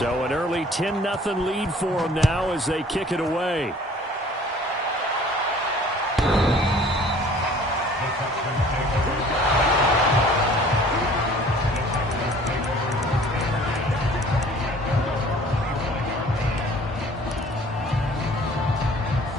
So an early 10-0 lead for them now as they kick it away.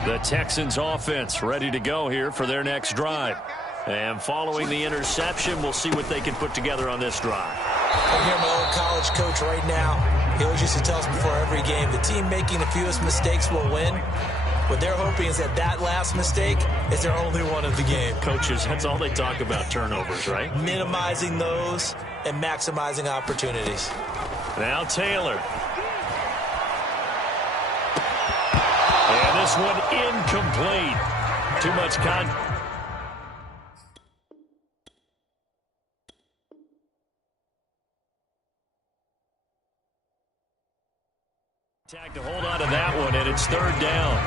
The Texans offense ready to go here for their next drive. And following the interception, we'll see what they can put together on this drive. I'm here, my old college coach right now. He always used to tell us before every game, the team making the fewest mistakes will win. What they're hoping is that last mistake is their only one of the game. Coaches, that's all they talk about, turnovers, right? Minimizing those and maximizing opportunities. Now Taylor. And this one incomplete. Too much contact to hold on to that one, and it's third down.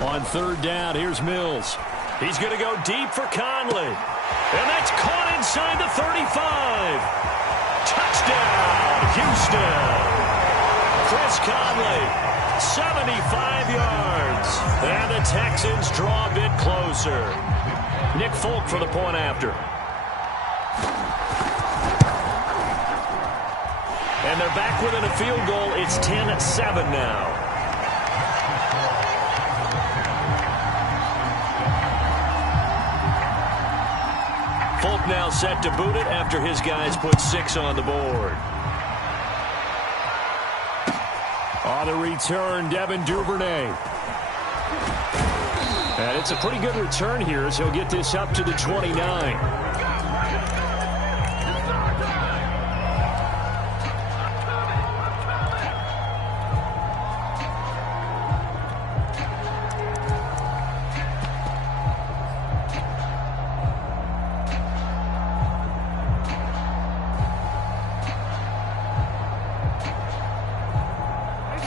On third down, here's Mills. He's going to go deep for Conley. And that's caught inside the 35. Touchdown, Houston. Chris Conley, 75 yards. And the Texans draw a bit closer. Nick Folk for the point after. And they're back within a field goal. It's 10-7 now. Folk now set to boot it after his guys put 6 on the board. On the return, Devin Duvernay. And it's a pretty good return here as he'll get this up to the 29.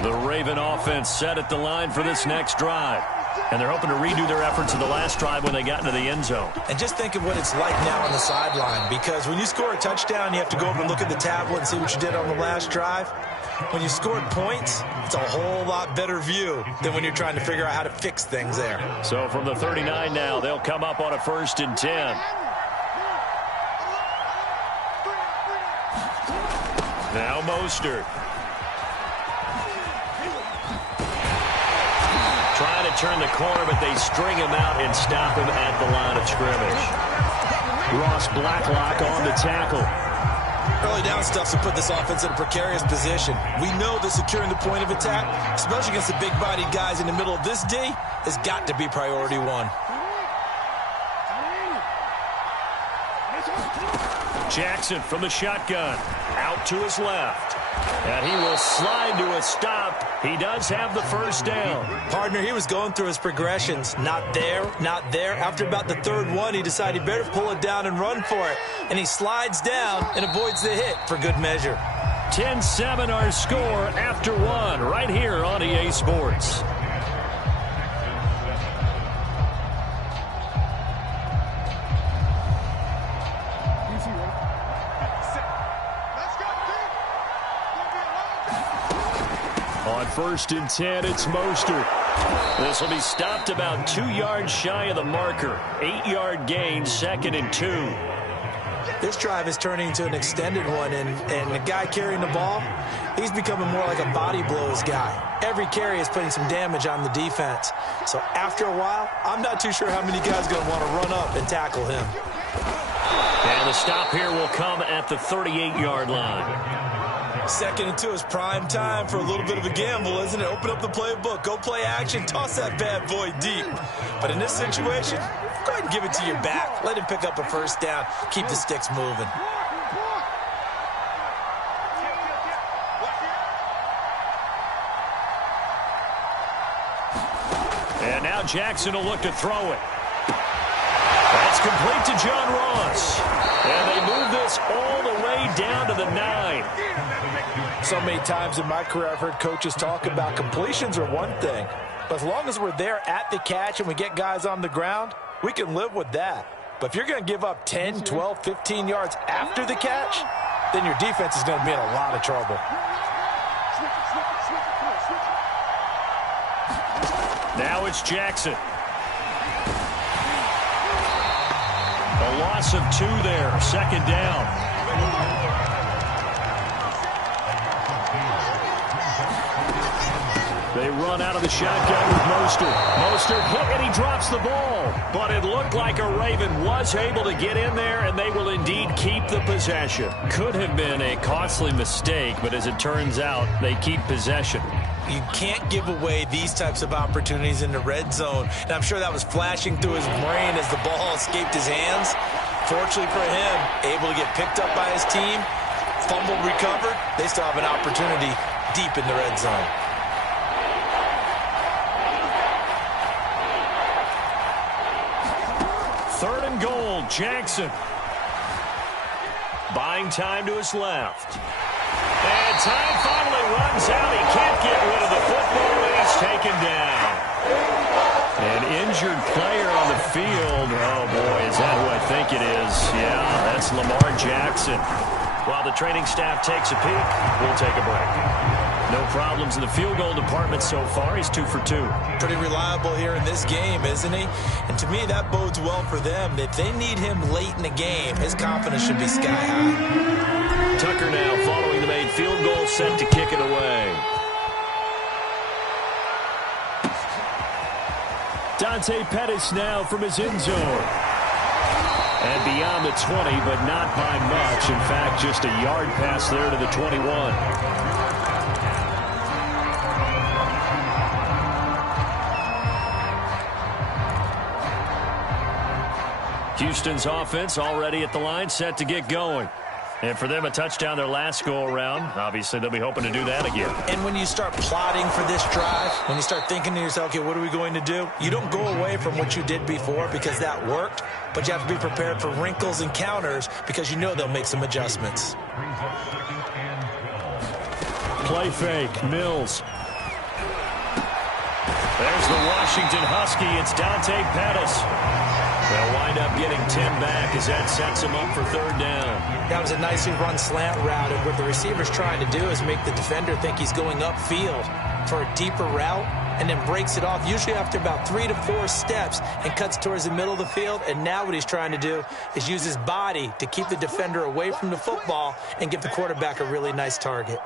The Raven offense set at the line for this next drive. And they're hoping to redo their efforts in the last drive when they got into the end zone. And just think of what it's like now on the sideline. Because when you score a touchdown, you have to go over and look at the tablet and see what you did on the last drive. When you scored points, it's a whole lot better view than when you're trying to figure out how to fix things there. So from the 39 now, they'll come up on a 1st and 10. Now Mostert. Trying to turn the corner, but they string him out and stop him at the line of scrimmage. Ross Blacklock on the tackle. Early down stuff to put this offense in a precarious position. We know that securing the point of attack, especially against the big-bodied guys in the middle of this D, has got to be priority one. Jackson from the shotgun. Out to his left. And he will slide to a stop. He does have the first down. Partner, he was going through his progressions. Not there, not there. After about the third one, he decided he better pull it down and run for it. And he slides down and avoids the hit for good measure. 10-7 our score after one right here on EA Sports. On 1st and 10, it's Mostert. This will be stopped about 2 yards shy of the marker. 8-yard gain, 2nd and 2. This drive is turning into an extended one, and the guy carrying the ball, he's becoming more like a body blows guy. Every carry is putting some damage on the defense. So after a while, I'm not too sure how many guys are going to want to run up and tackle him. And the stop here will come at the 38-yard line. 2nd and 2 is prime time for a little bit of a gamble, isn't it? Open up the playbook, go play action, toss that bad boy deep. But in this situation, go ahead and give it to your back. Let him pick up a first down. Keep the sticks moving. And now Jackson will look to throw it. That's It's complete to John Ross. And they move this all the way down to the 9. So many times in my career I've heard coaches talk about completions are one thing. But as long as we're there at the catch and we get guys on the ground, we can live with that. But if you're going to give up 10, 12, 15 yards after the catch, then your defense is going to be in a lot of trouble. Now it's Jackson. A loss of 2 there, 2nd down. They run out of the shotgun with Mostert. Mostert hit and he drops the ball. But it looked like a Raven was able to get in there, and they will indeed keep the possession. Could have been a costly mistake, but as it turns out, they keep possession. You can't give away these types of opportunities in the red zone. And I'm sure that was flashing through his brain as the ball escaped his hands. Fortunately for him, able to get picked up by his team, fumble recovered. They still have an opportunity deep in the red zone. Third and goal, Jackson. Buying time to his left. And time finally runs out. He can't get rid of the football, and he's taken down. An injured player on the field. Oh, boy, is that who I think it is? Yeah, that's Lamar Jackson. While the training staff takes a peek, we'll take a break. No problems in the field goal department so far. He's 2 for 2. Pretty reliable here in this game, isn't he? And to me, that bodes well for them. If they need him late in the game, his confidence should be sky high. Tucker now following the made field goal, set to kick it away. Dante Pettis now from his end zone. And beyond the 20, but not by much. In fact, just a yard pass there to the 21. Houston's offense already at the line, set to get going. And for them, a touchdown their last go-around. Obviously, they'll be hoping to do that again. And when you start plotting for this drive, when you start thinking to yourself, okay, what are we going to do? You don't go away from what you did before because that worked, but you have to be prepared for wrinkles and counters because you know they'll make some adjustments. Play fake, Mills. There's the Washington Husky. It's Dante Pettis. They'll wind up getting 10 back as that sets him up for 3rd down. That was a nicely run slant route, and what the receiver's trying to do is make the defender think he's going upfield for a deeper route and then breaks it off, usually after about 3 to 4 steps, and cuts towards the middle of the field. And now what he's trying to do is use his body to keep the defender away from the football and give the quarterback a really nice target.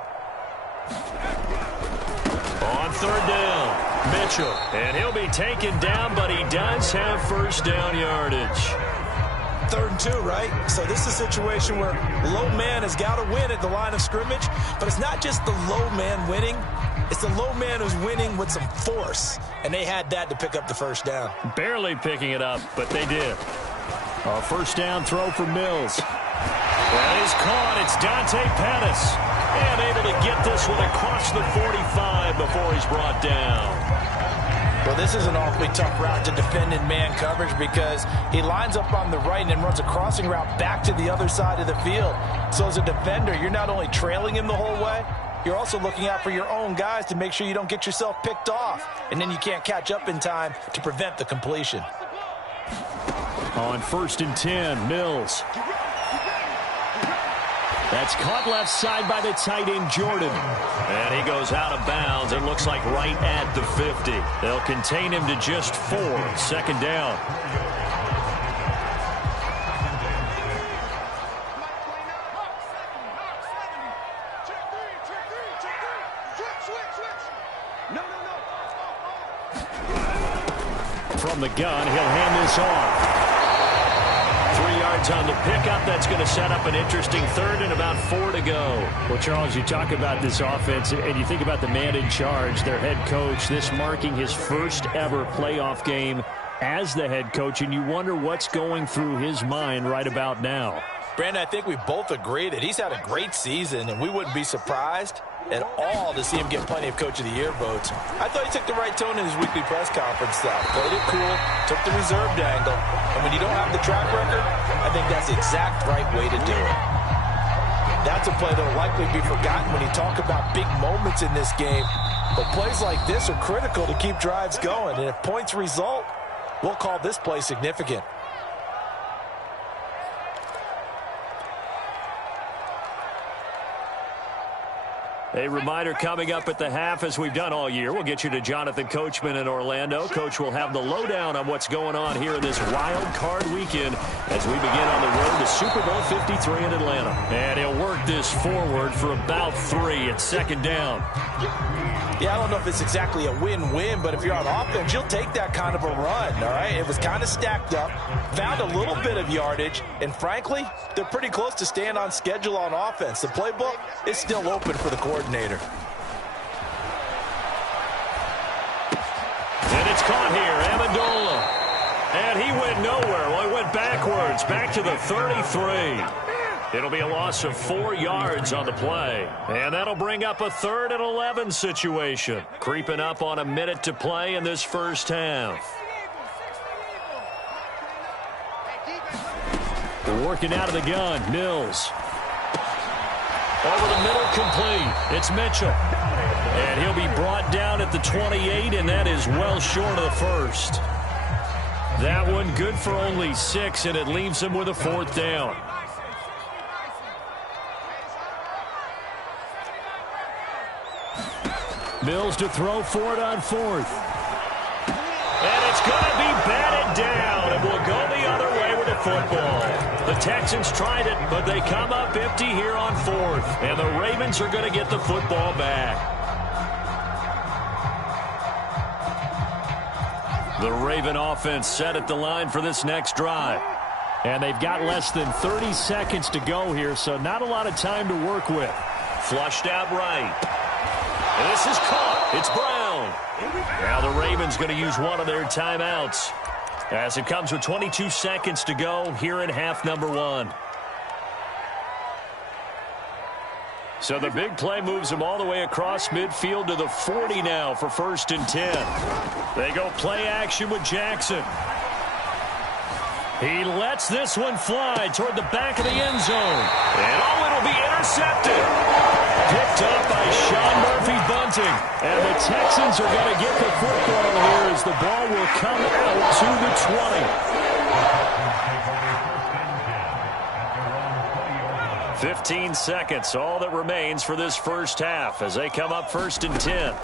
On 3rd down, Mitchell. And he'll be taken down, but he does have 1st down yardage. 3rd and 2, right? So this is a situation where low man has got to win at the line of scrimmage, but it's not just the low man winning. It's the low man who's winning with some force, and they had that to pick up the 1st down. Barely picking it up, but they did. A 1st down throw for Mills. That is caught. It's Dante Pettis. And able to get this one across the 45 before he's brought down. Well, this is an awfully tough route to defend in man coverage because he lines up on the right and then runs a crossing route back to the other side of the field. So as a defender, you're not only trailing him the whole way, you're also looking out for your own guys to make sure you don't get yourself picked off. And then you can't catch up in time to prevent the completion. On 1st and 10, Mills. That's caught left side by the tight end, Jordan. And he goes out of bounds. It looks like right at the 50. They'll contain him to just 4. 2nd down. From the gun, he'll hand this off. 3 yards on the pickup. That's going to set up an interesting 3rd and about 4 to go. Well, Charles, you talk about this offense, and you think about the man in charge, their head coach, this marking his 1st ever playoff game as the head coach, and you wonder what's going through his mind right about now. Brandon, I think we both agree that he's had a great season, and we wouldn't be surprised at all to see him get plenty of Coach of the Year votes. I thought he took the right tone in his weekly press conference, though. Played it cool, took the reserved angle, and when you don't have the track record, I think that's the exact right way to do it. That's a play that will likely be forgotten when you talk about big moments in this game, but plays like this are critical to keep drives going, and if points result, we'll call this play significant. A reminder coming up at the half, as we've done all year. We'll get you to Jonathan Coachman in Orlando. Coach will have the lowdown on what's going on here in this wild card weekend as we begin on the road to Super Bowl 53 in Atlanta. And he'll work this forward for about 3 at second down. Yeah, I don't know if it's exactly a win-win, but if you're on offense, you'll take that kind of a run, all right? It was kind of stacked up, found a little bit of yardage, and frankly, they're pretty close to staying on schedule on offense. The playbook is still open for the coordinator. And it's caught here, Amendola. And he went nowhere. Well, he went backwards, back to the 33. It'll be a loss of 4 yards on the play. And that'll bring up a 3rd and 11 situation. Creeping up on a minute to play in this first half. Working out of the gun, Mills. Over the middle, complete. It's Mitchell. And he'll be brought down at the 28, and that is well short of the first. That one good for only 6, and it leaves him with a 4th down. Mills to throw for it on 4th. And it's going to be batted down, and we'll go the other way with the football. The Texans tried it, but they come up empty here on 4th. And the Ravens are going to get the football back. The Raven offense set at the line for this next drive. And they've got less than 30 seconds to go here, so not a lot of time to work with. Flushed out right. And this is caught. It's Brown. Now the Ravens going to use one of their timeouts as it comes with 22 seconds to go here in half number 1. So the big play moves them all the way across midfield to the 40 now for 1st and 10. They go play action with Jackson. He lets this one fly toward the back of the end zone. And it'll be intercepted. Picked up by Sean Murphy-Bunting. And the Texans are going to get the football here as the ball will come out to the 20. 15 seconds, all that remains for this first half as they come up 1st and 10.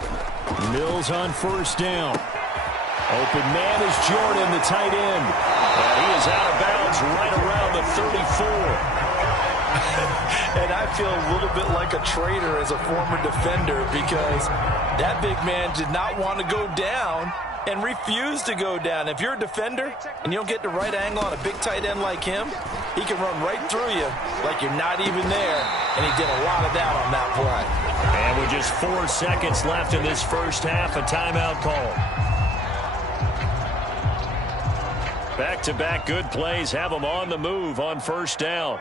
Mills on 1st down. Open man is Jordan, the tight end. And he is out of bounds right around the 34. And I feel a little bit like a traitor as a former defender because that big man did not want to go down and refused to go down. If you're a defender and you don't get the right angle on a big tight end like him, he can run right through you like you're not even there. And he did a lot of that on that play. And with just 4 seconds left in this first half, a timeout call. Back-to-back good plays have them on the move on 1st down.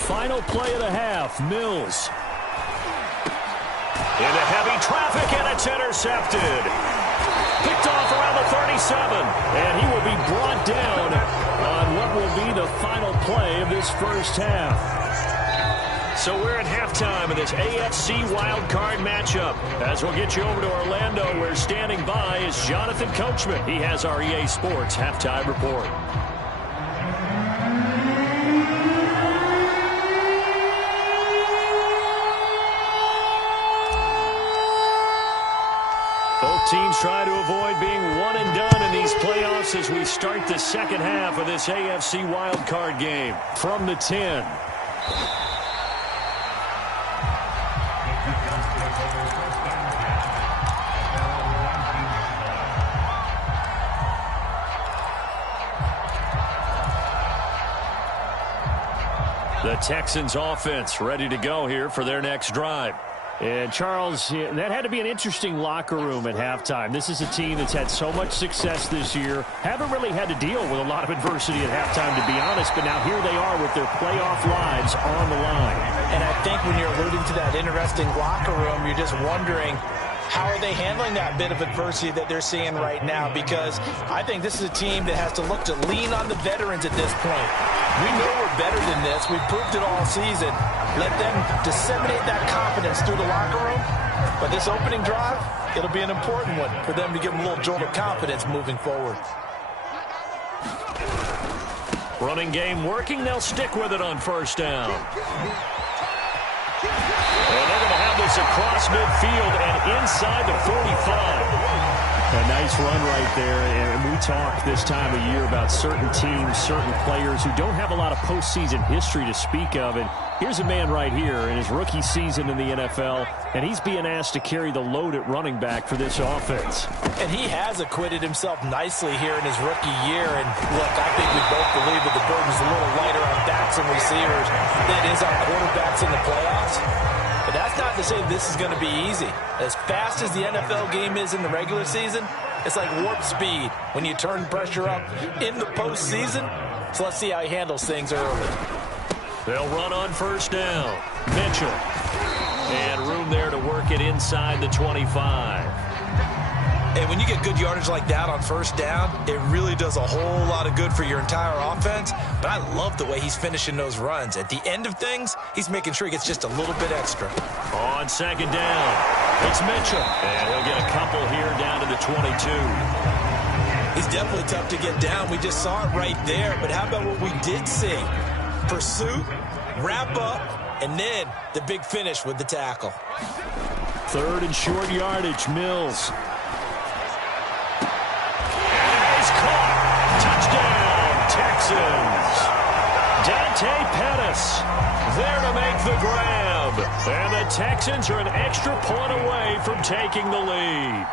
Final play of the half, Mills. Into heavy traffic, and it's intercepted. Picked off around the 37, and he will be brought down on what will be the final play of this first half. So we're at halftime of this AFC wildcard matchup. As we'll get you over to Orlando, where standing by is Jonathan Coachman. He has our EA Sports halftime report. Both teams try to avoid being one and done in these playoffs as we start the second half of this AFC wildcard game. From the 10. The Texans offense ready to go here for their next drive. And, Charles, that had to be an interesting locker room at halftime. This is a team that's had so much success this year. Haven't really had to deal with a lot of adversity at halftime, to be honest. But now here they are with their playoff lives on the line. And I think when you're alluding to that interesting locker room, you're just wondering, how are they handling that bit of adversity that they're seeing right now? Because I think this is a team that has to look to lean on the veterans at this point. We know we're better than this. We've proved it all season. Let them disseminate that confidence through the locker room. But this opening drive, it'll be an important one for them to give them a little jolt of confidence moving forward. Running game working. They'll stick with it on first down. And they're going to have this across midfield and inside the 45. A nice run right there. And we talk this time of year about certain teams, certain players who don't have a lot of postseason history to speak of. And here's a man right here in his rookie season in the NFL, and he's being asked to carry the load at running back for this offense. And he has acquitted himself nicely here in his rookie year. And look, I think we both believe that the burden's a little lighter on backs and receivers than it is on quarterbacks in the playoffs. But that's not to say this is going to be easy. As fast as the NFL game is in the regular season, it's like warp speed when you turn pressure up in the postseason. So let's see how he handles things early. They'll run on first down. Mitchell. And room there to work it inside the 25. And when you get good yardage like that on first down, it really does a whole lot of good for your entire offense. But I love the way he's finishing those runs. At the end of things, he's making sure he gets just a little bit extra. On second down, it's Mitchell. And he'll get a couple here down to the 22. He's definitely tough to get down. We just saw it right there. But how about what we did see? Pursuit, wrap up, and then the big finish with the tackle. Third and short yardage, Mills. Texans. Dante Pettis there to make the grab. And the Texans are an extra point away from taking the lead.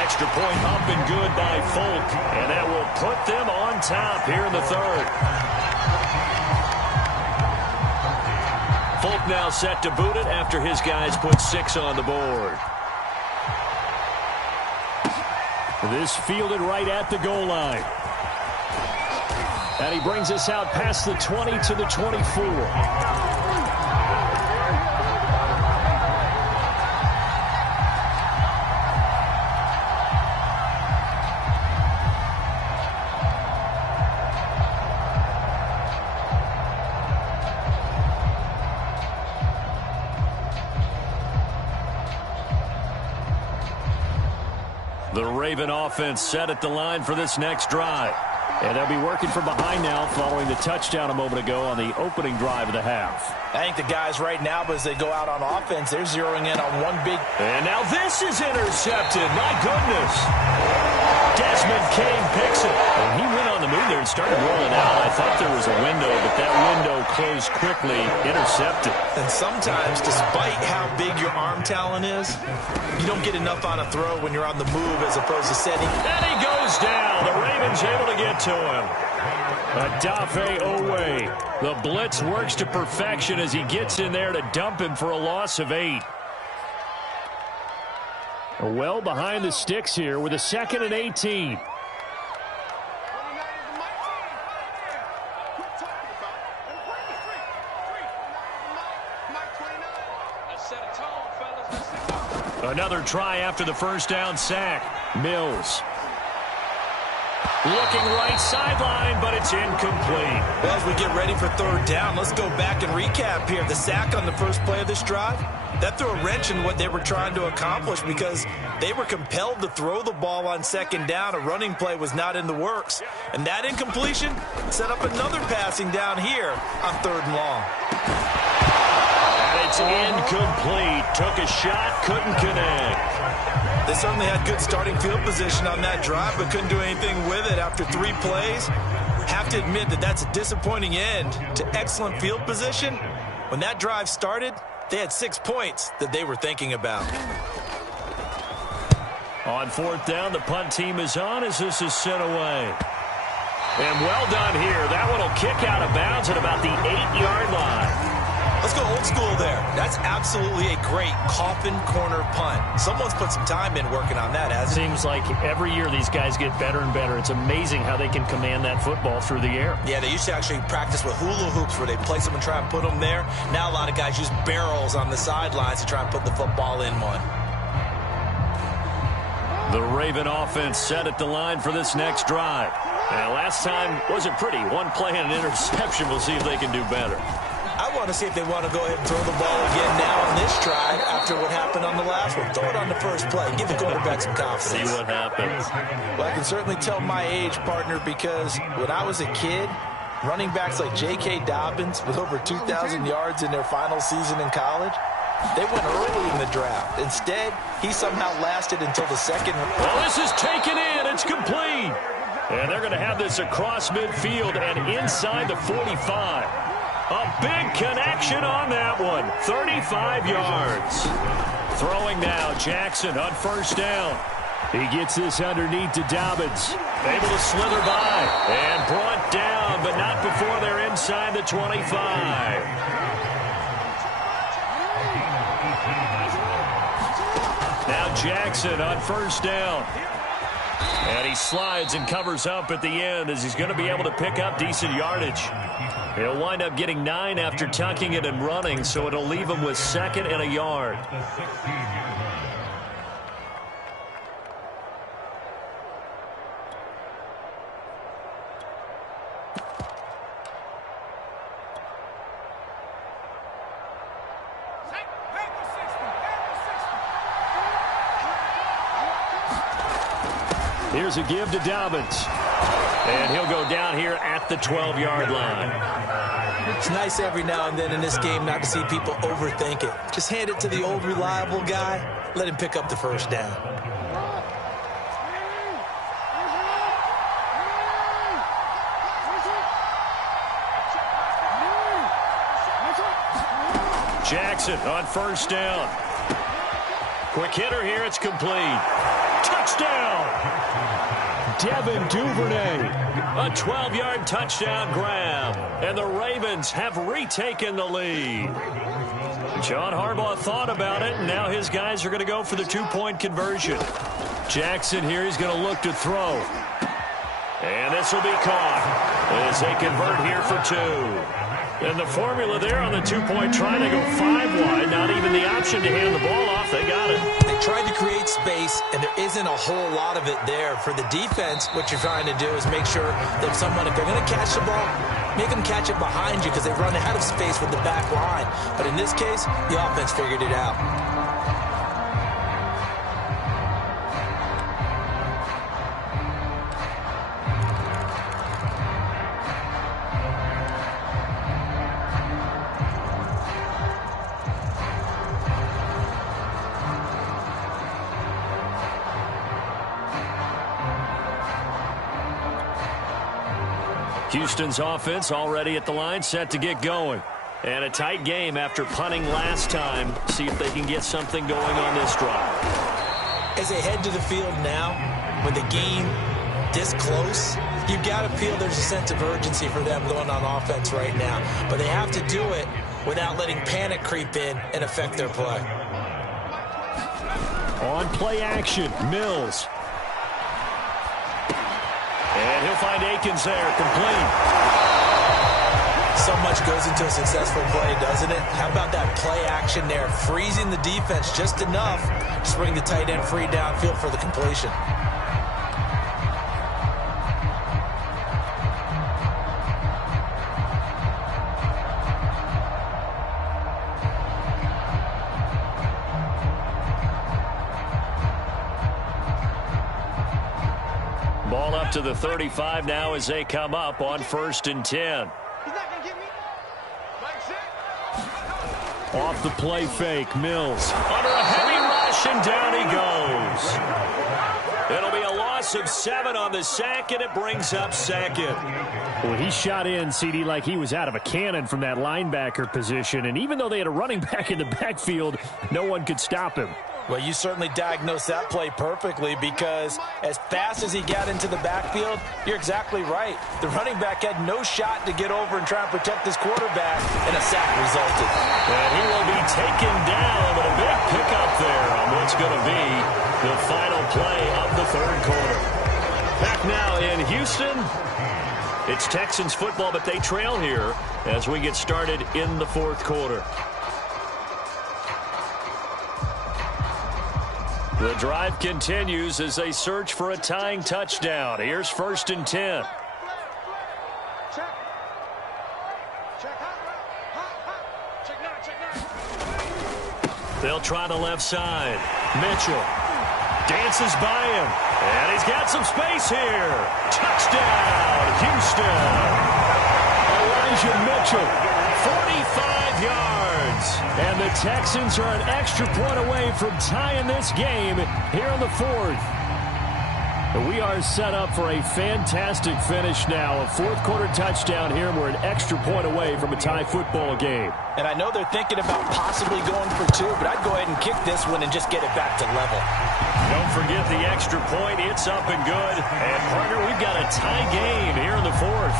Extra point up and good by Folk. And that will put them on top here in the third. Folk now set to boot it after his guys put 6 on the board. This fielded right at the goal line. And he brings us out past the 20 to the 24. The Raven offense set at the line for this next drive. And they'll be working from behind now following the touchdown a moment ago on the opening drive of the half. I think the guys right now, as they go out on offense, they're zeroing in on one big... And now this is intercepted. My goodness. Desmond King picks it. And he went on the move there and started rolling out. I thought there was a window, but that window closed quickly. Intercepted. And sometimes, despite how big your arm talent is, you don't get enough on a throw when you're on the move as opposed to setting. And he goes down. The Ravens able to get to him. Adafe Owe. The blitz works to perfection as he gets in there to dump him for a loss of 8. Well behind the sticks here with a 2nd and 18. Another try after the first down sack. Mills. Looking right sideline, but it's incomplete. Well, as we get ready for third down, let's go back and recap here. The sack on the first play of this drive, that threw a wrench in what they were trying to accomplish because they were compelled to throw the ball on second down. A running play was not in the works. And that incompletion set up another passing down here on third and long. And it's incomplete. Took a shot, couldn't connect. They certainly had good starting field position on that drive, but couldn't do anything with it after 3 plays. Have to admit that that's a disappointing end to excellent field position. When that drive started, they had 6 points that they were thinking about. On fourth down, the punt team is on as this is sent away. And well done here. That one will kick out of bounds at about the 8-yard line. Let's go old school there. That's absolutely a great coffin corner punt. Someone's put some time in working on that, hasn't it? Seems like every year these guys get better and better. It's amazing how they can command that football through the air. Yeah, they used to actually practice with hula hoops where they place them and try and put them there. Now a lot of guys use barrels on the sidelines to try and put the football in one. The Raven offense set at the line for this next drive. And last time wasn't pretty. One play and an interception. We'll see if they can do better. I want to see if they want to go ahead and throw the ball again now on this drive after what happened on the last one. Throw it on the first play. Give the quarterback some confidence. See what happens. Well, I can certainly tell my age, partner, because when I was a kid, running backs like J.K. Dobbins with over 2,000 yards in their final season in college, they went early in the draft. Instead, he somehow lasted until the second. Well, this is taken in. It's complete. And they're going to have this across midfield and inside the 45. A big connection on that one. 35 yards. Throwing now, Jackson on first down. He gets this underneath to Dobbins. Able to slither by. And brought down, but not before they're inside the 25. Now Jackson on first down. And he slides and covers up at the end as he's going to be able to pick up decent yardage. He'll wind up getting 9 after tucking it and running, so it'll leave him with 2nd and a yard. Here's a give to Dobbins. And he'll go down here at the 12-yard line. It's nice every now and then in this game not to see people overthink it. Just hand it to the old reliable guy. Let him pick up the first down. Jackson on first down. Quick hitter here. It's complete. Touchdown! Devin Duvernay. A 12-yard touchdown grab. And the Ravens have retaken the lead. John Harbaugh thought about it, and now his guys are going to go for the 2-point conversion. Jackson here, he's going to look to throw. And this will be caught as they convert here for 2. And the formula there on the 2-point try to go 5 wide. Not even the option to hand the ball off. They got it. They tried to create space, and there isn't a whole lot of it there. For the defense, what you're trying to do is make sure that someone, if they're going to catch the ball, make them catch it behind you because they run out of space with the back line. But in this case, the offense figured it out. Houston's offense already at the line, set to get going. And a tight game after punting last time. See if they can get something going on this drive. As they head to the field now, with the game this close, you've got to feel there's a sense of urgency for them going on offense right now. But they have to do it without letting panic creep in and affect their play. On play action, Mills. And he'll find Akins there, complete. So much goes into a successful play, doesn't it? How about that play action there, freezing the defense just enough to bring the tight end free downfield for the completion. Ball up to the 35 now as they come up on 1st and 10. Off the play fake, Mills. Under a heavy rush, and down he goes. It'll be a loss of 7 on the sack, and it brings up 2nd. Well, he shot in, CD, like he was out of a cannon from that linebacker position. And even though they had a running back in the backfield, no one could stop him. Well, you certainly diagnosed that play perfectly, because as fast as he got into the backfield, you're exactly right. The running back had no shot to get over and try and protect his quarterback, and a sack resulted. And he will be taken down, but a big pickup there on what's going to be the final play of the third quarter. Back now in Houston, it's Texans football, but they trail here as we get started in the fourth quarter. The drive continues as they search for a tying touchdown. Here's 1st and 10. They'll try the left side. Mitchell dances by him, and he's got some space here. Touchdown, Houston. Elijah Mitchell, 45 yards. And the Texans are an extra point away from tying this game here in the fourth. We are set up for a fantastic finish now. A fourth-quarter touchdown here, and we're an extra point away from a tie football game. And I know they're thinking about possibly going for two, but I'd go ahead and kick this one and just get it back to level. Don't forget the extra point. It's up and good. And, partner, we've got a tie game here in the fourth.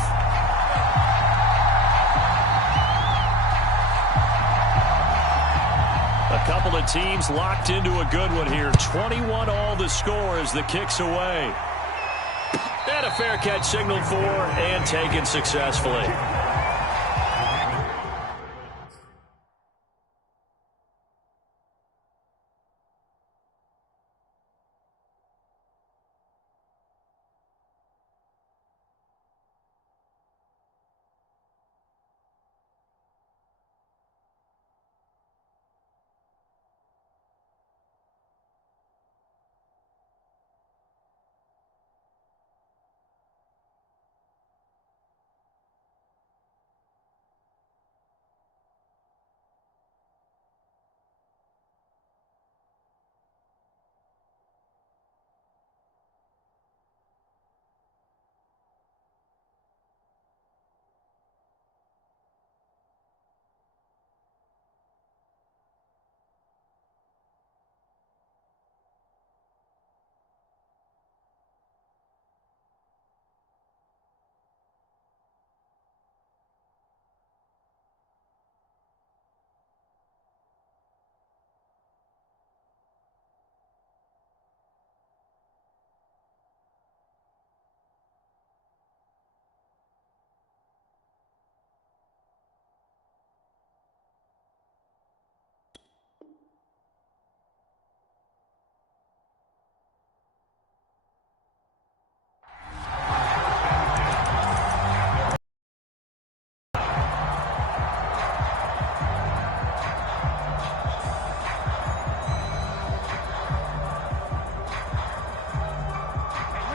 A couple of teams locked into a good one here. 21 all the score as the kick's away. And a fair catch signaled for and taken successfully.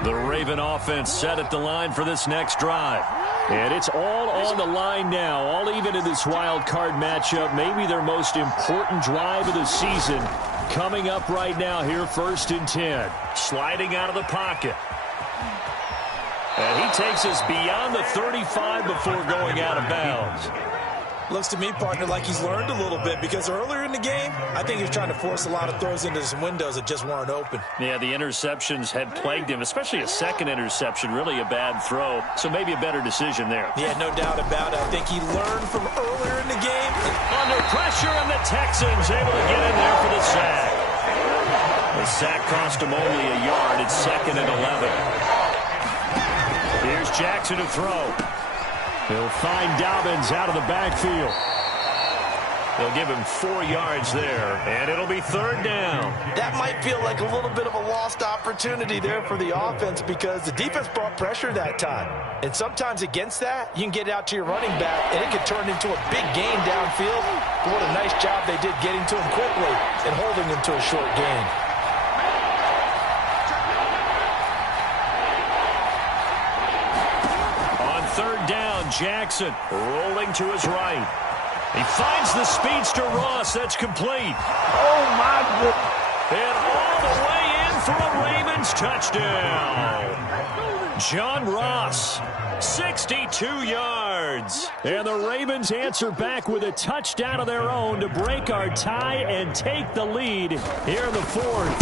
The Raven offense set at the line for this next drive. And it's all on the line now, all even in this wild card matchup. Maybe their most important drive of the season coming up right now here, 1st and 10. Sliding out of the pocket. And he takes us beyond the 35 before going out of bounds. Looks to me, partner, like he's learned a little bit, because earlier in the game, I think he was trying to force a lot of throws into some windows that just weren't open. Yeah, the interceptions had plagued him, especially a second interception, really a bad throw. So maybe a better decision there. Yeah, no doubt about it. I think he learned from earlier in the game. Under pressure, and the Texans able to get in there for the sack. The sack cost him only a yard. It's 2nd and 11. Here's Jackson to throw. He'll find Dobbins out of the backfield. They'll give him 4 yards there, and it'll be 3rd down. That might feel like a little bit of a lost opportunity there for the offense, because the defense brought pressure that time. And sometimes against that, you can get out to your running back, and it could turn into a big gain downfield. But what a nice job they did getting to him quickly and holding him to a short gain. On 3rd down, Jackson rolling to his right. He finds the speedster Ross. That's complete. Oh, my goodness. And all the way in for a Ravens touchdown. John Ross, 62 yards. yards. And the Ravens answer back with a touchdown of their own to break our tie and take the lead here in the fourth.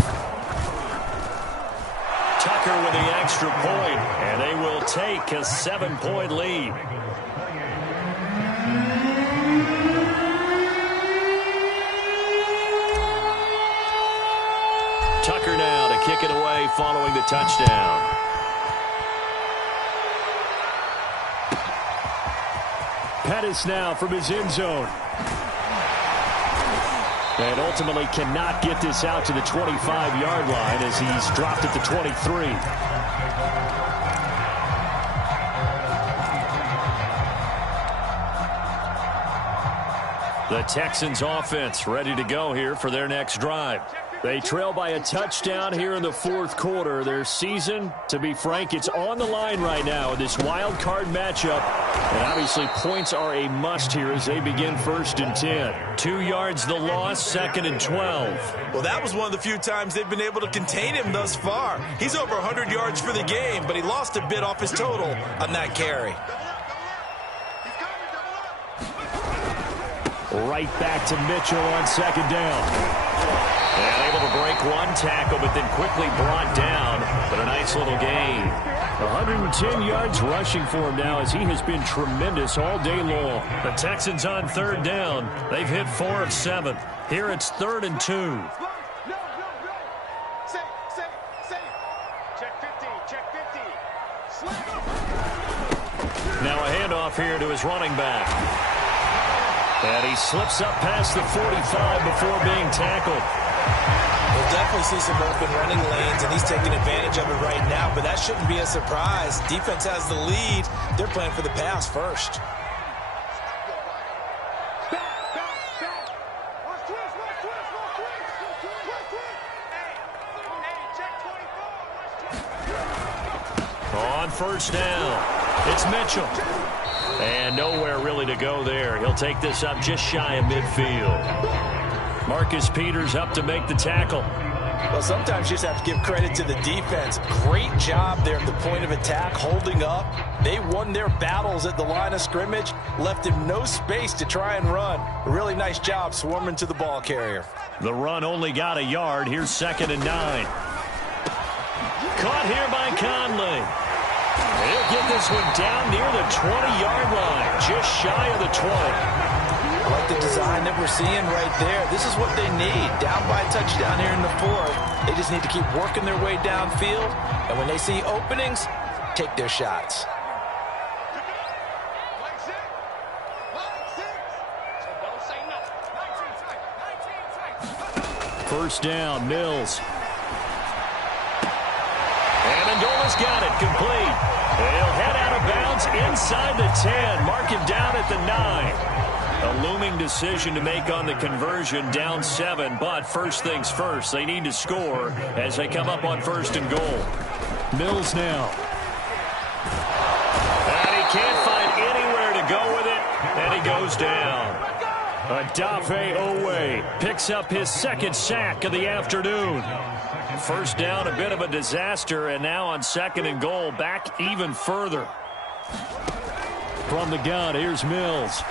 Tucker with the extra point, and they will take a 7-point lead. Tucker now to kick it away following the touchdown. Pettis now from his end zone. And ultimately cannot get this out to the 25-yard line as he's dropped at the 23. The Texans offense ready to go here for their next drive. They trail by a touchdown here in the fourth quarter. Their season, to be frank, it's on the line right now in this wild card matchup. And obviously points are a must here as they begin 1st and 10. 2 yards the loss, 2nd and 12. Well, that was one of the few times they've been able to contain him thus far. He's over 100 yards for the game, but he lost a bit off his total on that carry. Right back to Mitchell on 2nd down. And able to break one tackle, but then quickly brought down. But a nice little gain. 110 yards rushing for him now as he has been tremendous all day long. The Texans on 3rd down. They've hit 4 of 7. Here it's 3rd and 2. Now a handoff here to his running back. And he slips up past the 45 before being tackled. We'll definitely see some open running lanes, and he's taking advantage of it right now, but that shouldn't be a surprise. Defense has the lead. They're playing for the pass first. On 1st down, it's Mitchell. And nowhere really to go there. He'll take this up just shy of midfield. Marcus Peters up to make the tackle. Well, sometimes you just have to give credit to the defense. Great job there at the point of attack, holding up. They won their battles at the line of scrimmage, left him no space to try and run. A really nice job swarming to the ball carrier. The run only got a yard. Here's 2nd and 9. Caught here by Conley. He'll get this one down near the 20-yard line, just shy of the 20. I like the design that we're seeing right there. This is what they need. Down by a touchdown here in the fourth. They just need to keep working their way downfield. And when they see openings, take their shots. First down, Mills. Amendola's got it, complete. They'll head out of bounds inside the 10. Mark him down at the 9. A looming decision to make on the conversion, down 7. But first things first, they need to score as they come up on 1st and goal. Mills now. And he can't find anywhere to go with it, and he goes down. Adafe Owe picks up his 2nd sack of the afternoon. First down, a bit of a disaster, and now on 2nd and goal, back even further. From the gun, here's Mills.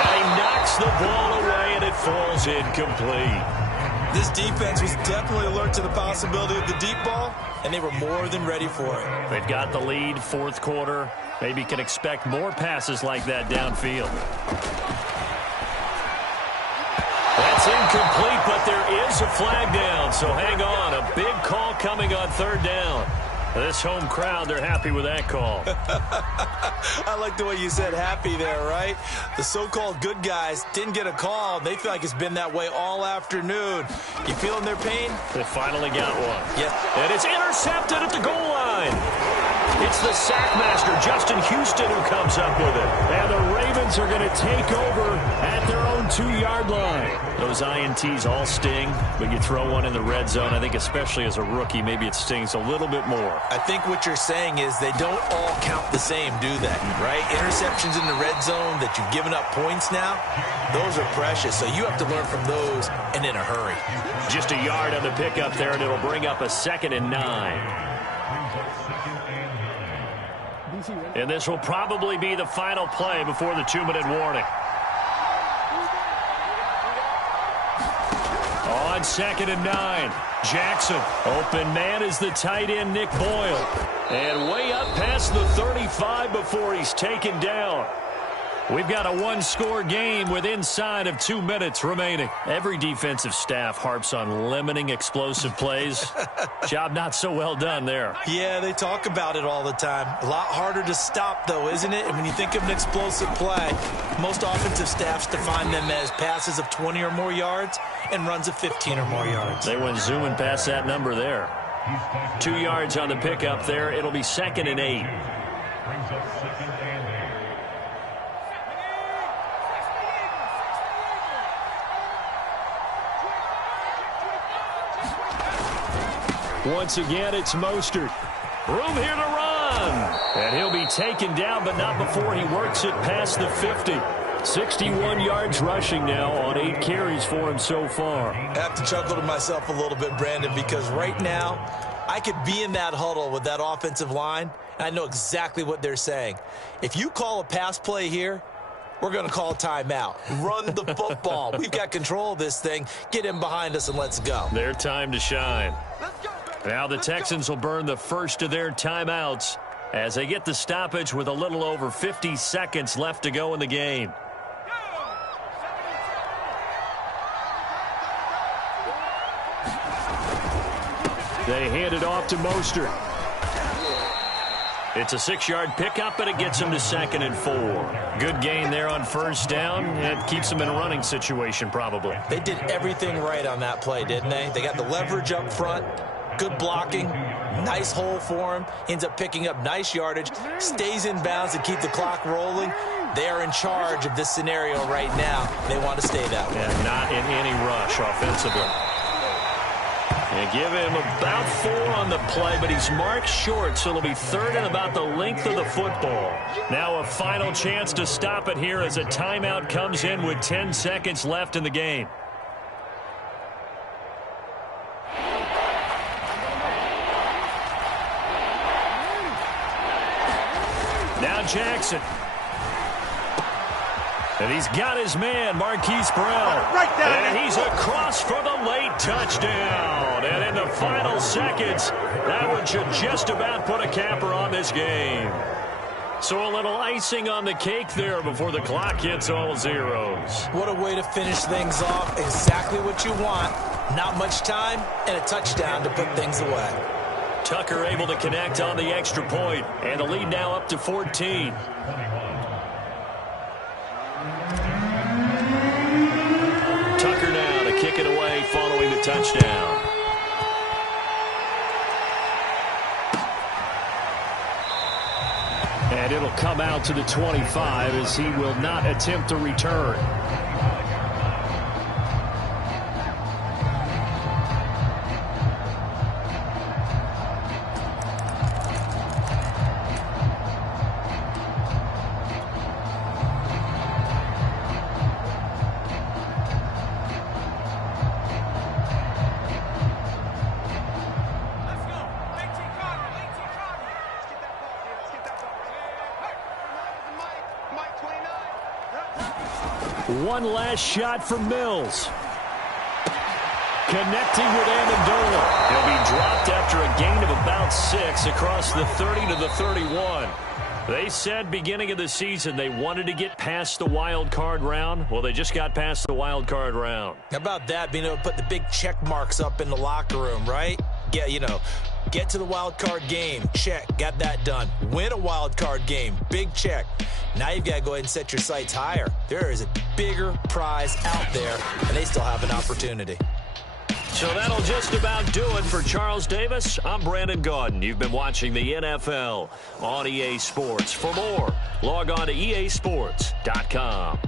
And he knocks the ball away, and it falls incomplete. This defense was definitely alert to the possibility of the deep ball, and they were more than ready for it. They've got the lead, 4th quarter. Maybe can expect more passes like that downfield. That's incomplete, but there is a flag down, so hang on. A big call coming on 3rd down. This home crowd, they're happy with that call. I like the way you said happy there, right? The so-called good guys didn't get a call. They feel like it's been that way all afternoon. You feeling their pain? They finally got one. Yes. And it's intercepted at the goal line. It's the sackmaster, Justin Houston, who comes up with it. And the Ravens are going to take over at their own 2-yard line. Those INTs all sting, but you throw one in the red zone, I think especially as a rookie, maybe it stings a little bit more. I think what you're saying is they don't all count the same, do they? Right? Interceptions in the red zone that you've given up points now, those are precious. So you have to learn from those and in a hurry. Just a yard on the pickup there, and it'll bring up a 2nd and 9. And this will probably be the final play before the 2-minute warning. On 2nd and 9, Jackson. Open man is the tight end, Nick Boyle. And way up past the 35 before he's taken down. We've got a one-score game with inside of 2 minutes remaining. Every defensive staff harps on limiting explosive plays. Job not so well done there. Yeah, they talk about it all the time. A lot harder to stop, though, isn't it? And when you think of an explosive play, most offensive staffs define them as passes of 20 or more yards and runs of 15 or more yards. They went zooming past that number there. 2 yards on the pickup there. It'll be 2nd and 8. Brings up 2nd and 8. Once again, it's Mostert. Room here to run. And he'll be taken down, but not before he works it past the 50. 61 yards rushing now on 8 carries for him so far. I have to chuckle to myself a little bit, Brandon, because right now I could be in that huddle with that offensive line, and I know exactly what they're saying. If you call a pass play here, we're going to call timeout. Run the football. We've got control of this thing. Get him behind us and let's go. Their time to shine. Now the Texans will burn the first of their timeouts as they get the stoppage with a little over 50 seconds left to go in the game. They hand it off to Mostert. It's a 6-yard pickup, and it gets him to 2nd and 4. Good gain there on first down. It keeps him in a running situation probably. They did everything right on that play, didn't they? They got the leverage up front. Good blocking, nice hole for him, ends up picking up nice yardage, stays in bounds to keep the clock rolling. They are in charge of this scenario right now. They want to stay that way. And not in any rush offensively. And give him about 4 on the play, but he's marked short, so it'll be 3rd and about the length of the football. Now a final chance to stop it here as a timeout comes in with 10 seconds left in the game. Now Jackson. And he's got his man, Marquise Brown. Right there. And he's across for the late touchdown. And in the final seconds, that one should just about put a capper on this game. So a little icing on the cake there before the clock hits all zeros. What a way to finish things off. Exactly what you want. Not much time and a touchdown to put things away. Tucker able to connect on the extra point, and the lead now up to 14. Tucker now to kick it away following the touchdown. And it'll come out to the 25 as he will not attempt to return. One last shot for Mills. Connecting with Amendola. He'll be dropped after a gain of about 6 across the 30 to the 31. They said beginning of the season they wanted to get past the wild card round. Well, they just got past the wild card round. How about that, being able to put the big check marks up in the locker room, right? Get to the wild card game. Check. Got that done. Win a wild card game. Big check. Now you've got to go ahead and set your sights higher. There is a bigger prize out there, and they still have an opportunity. So that'll just about do it for Charles Davis. I'm Brandon Gaudin. You've been watching the NFL on EA Sports. For more, log on to easports.com.